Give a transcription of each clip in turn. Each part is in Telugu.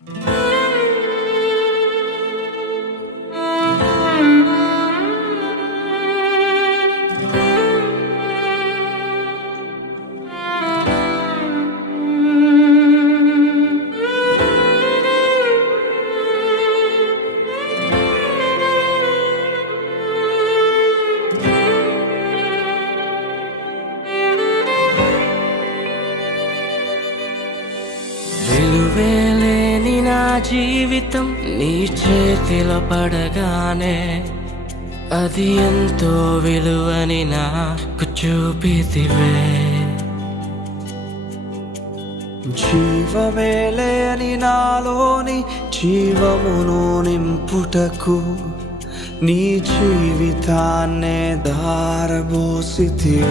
విలువేలేని జీవితం నీ చేతిలో పడగానే అది ఎంతో విలువని నాకు చూపితివే. జీవమేలేని నాలోని జీవమును నింపుటకు నీ జీవితాన్నే దారబోసితివే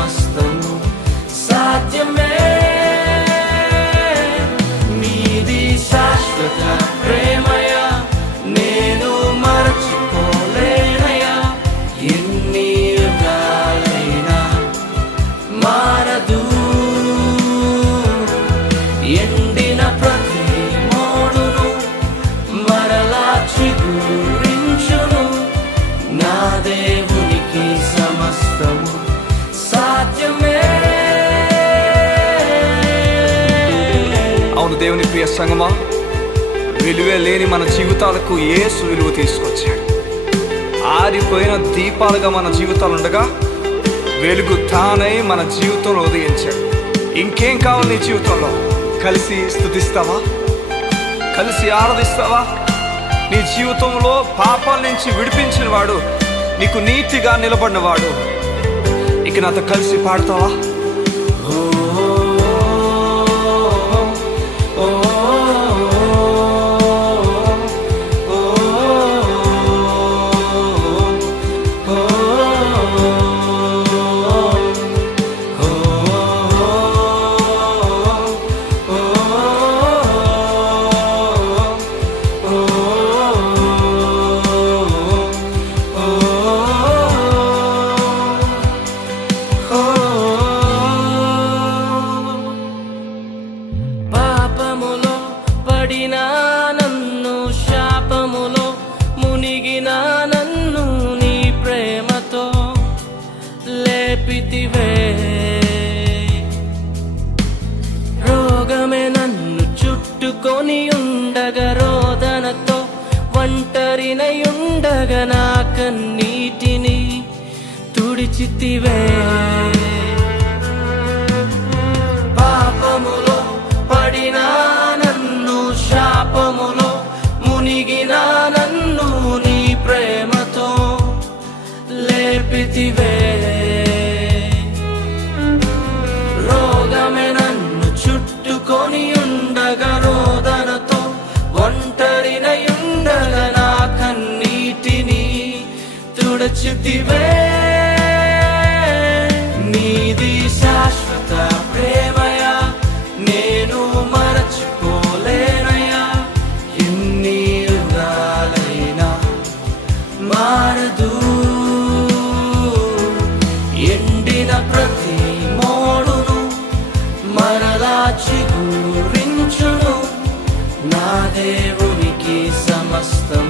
సమస్తము సాధ్యమే దేవుని ప్రియ సంగమా? విలువే లేని మన జీవితాలకు ఏసు విలువ తీసుకొచ్చాడు. ఆరిపోయిన దీపాలుగా మన జీవితాలు ఉండగా వెలుగు తానై మన జీవితంలో ఉదయించాడు. ఇంకేం కావాలి నీ జీవితంలో? కలిసి స్థుతిస్తావా? కలిసి ఆరాధిస్తావా? నీ జీవితంలో పాపాల నుంచి విడిపించిన వాడు నీకు నీతిగా నిలబడినవాడు ఇక నాతో కలిసి పాడతావా? చుట్టుకొని ఉండగా రోదనతో ఒంటరినై నా కన్నీటిని తుడిచితివే. పాపములో పడినా నన్ను శాపములో మునిగిన నన్ను నీ ప్రేమతో లేపితివే. తుడచితివే నీది శాశ్వత ప్రేమయా? నేను మరచిపోలేనయా? ఎన్ని యుగాలైనా మారదు. ఎండిన ప్రతి మోడును మరలా చిగురించును. నా దేవునికి సమస్తం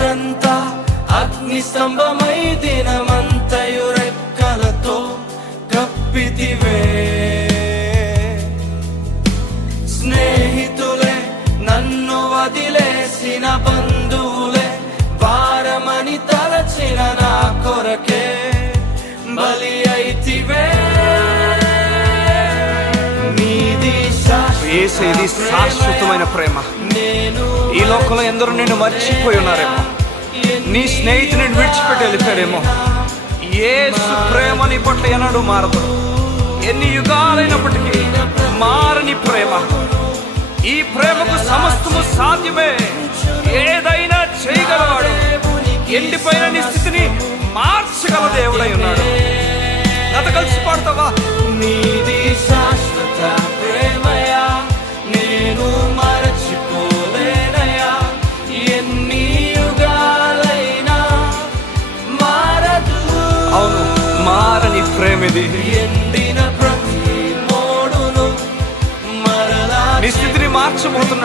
రాత్రంతా అగ్ని స్తంభమై దినమంతయు రెక్కలతో కప్పితివే. స్నేహితులే నన్ను వదిలేసిన బంధువులే భారమని తలచిన నా కొరకే బలి అయితివే. శాశ్వతమైన ప్రేమ. నేను ఈ లోకంలో ఎందరో నిన్ను మర్చిపోయి ఉన్నారేమో. నీ స్నేహితుని విడిచిపెట్టి వెళ్ళిపోయాడేమో. ఏసు ప్రేమ నీ పట్ల ఎన్నడూ మారదు. ఎన్ని యుగాలైనప్పటికీ మారని ప్రేమ. ఈ ప్రేమకు సమస్తము సాధ్యమే. ఏదైనా చేయగలవాడు. ఎండిపోయిన నీ స్థితిని మార్చగల దేవుడై ఉన్నాడు. గత కలిసి పాడతావా? నీది శాశ్వత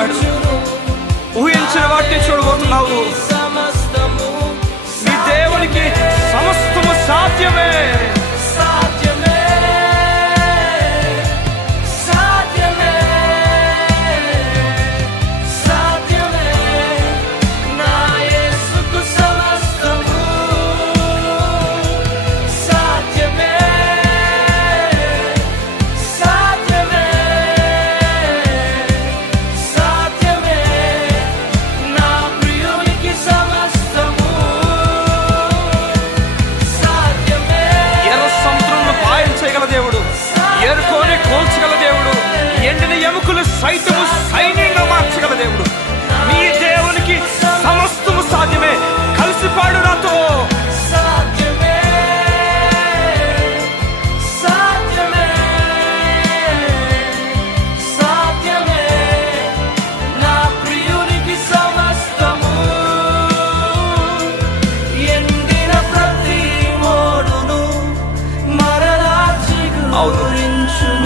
మార్చబోతున్నాడు ఊహించిన వాటిని చూడబోతున్నావు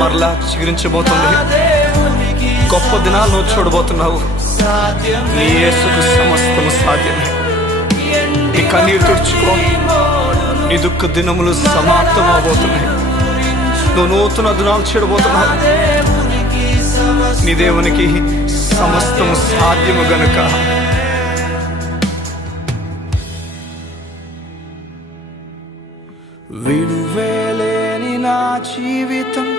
మరలా చిగురించబోతుంది. నా గొప్ప దినాలు నువ్వు చూడబోతున్నావు. నీ యేసుకు సమస్తము సాధ్యమే. నీ కన్నీరు తుడుచుకో. నీ దుఃఖ దినములు సమాప్తం అవబోతున్నాయి నువ్వు నూతన దినాలు చూడబోతున్నావు. నీ దేవునికి సమస్తము సాధ్యము గనుక. విలువేలేని నా జీవితం